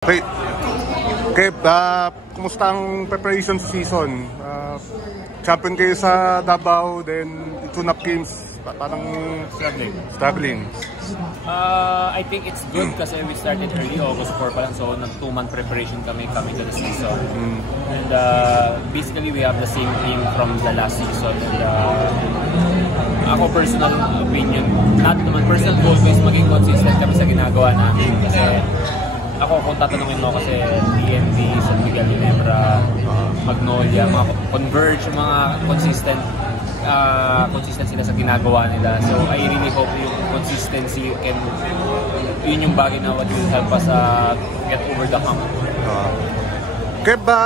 Okay, okay, kumusta ang preparation season? Champion kayo sa Davao, then tune-up games, parang struggling. I think it's good kasi we started early August 4 pa lang, so nag 2-month preparation kami to the season. And basically we have the same team from the last season. And ako personal opinion, not naman personal goal is maging consistent kami sa ginagawa namin kasi ako kung tatanungin mo kasi TNT, San Miguel, Ginebra, Magnolia, mga Converge, mga consistent sila sa ginagawa nila. So I really hope yung consistency yun yung bagay na what will help us get over the hump. Kaya ba,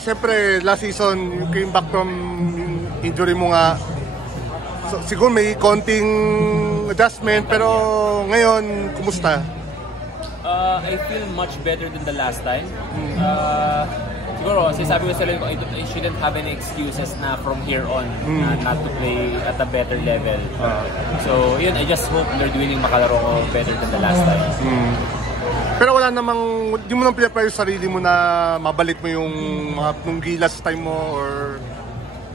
siyempre last season you came back from injury mo nga, so, siguro may konting adjustment, pero ngayon kumusta? I feel much better than the last time. Siguro, sinasabi ko sa sarili ko, I shouldn't have any excuses na from here on not to play at a better level. So, yun, I just hope Lord willing makalaro ko better than the last time. Pero wala namang, di mo nang pinapray yung sarili mo na mabalik mo yung mga nung gilas time mo or...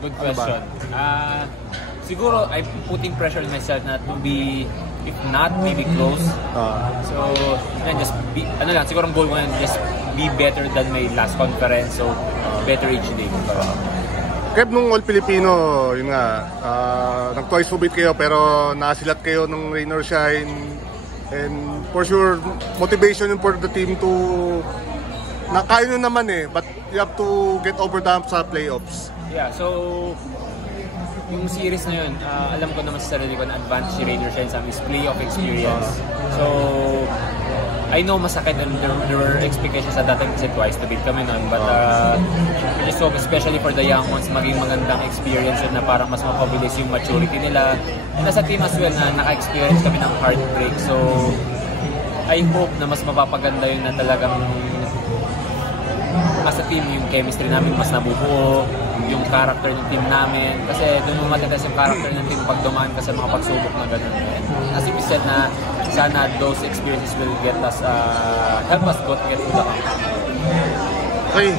Good question. Siguro, I'm putting pressure on myself na to be, if not, maybe close. So, just be, siguro ang goal ko ngayon, just be better than my last conference. So, better each day. Kev, nung All Filipino, yun nga, nag-twice subit kayo pero nasilat kayo ng rain or shine. And for sure, motivation yun for the team to, kaya nyo naman but you have to get over the hump sa playoffs. Yeah, so, yung series na yun, alam ko naman sa sarili ko na advantage si Rainer Shine sa amin is playoff experience. So, I know masakit and there were expectations at that time kasi twice to beat kami nun. But I just hope, especially for the young ones, maging magandang experience yun na parang mas mapabilis yung maturity nila. And as a team as well na naka-experience kami ng heartbreak. So, I hope na mas mapapaganda yun na talagang as a team, yung chemistry namin mas nabubuo, yung character ng team namin. Kasi doon mo matitas yung character ng team pag dumaan ka sa mga pagsubok na gano'n. As you said na sana those experiences will get us, help us get to the hump. Okay.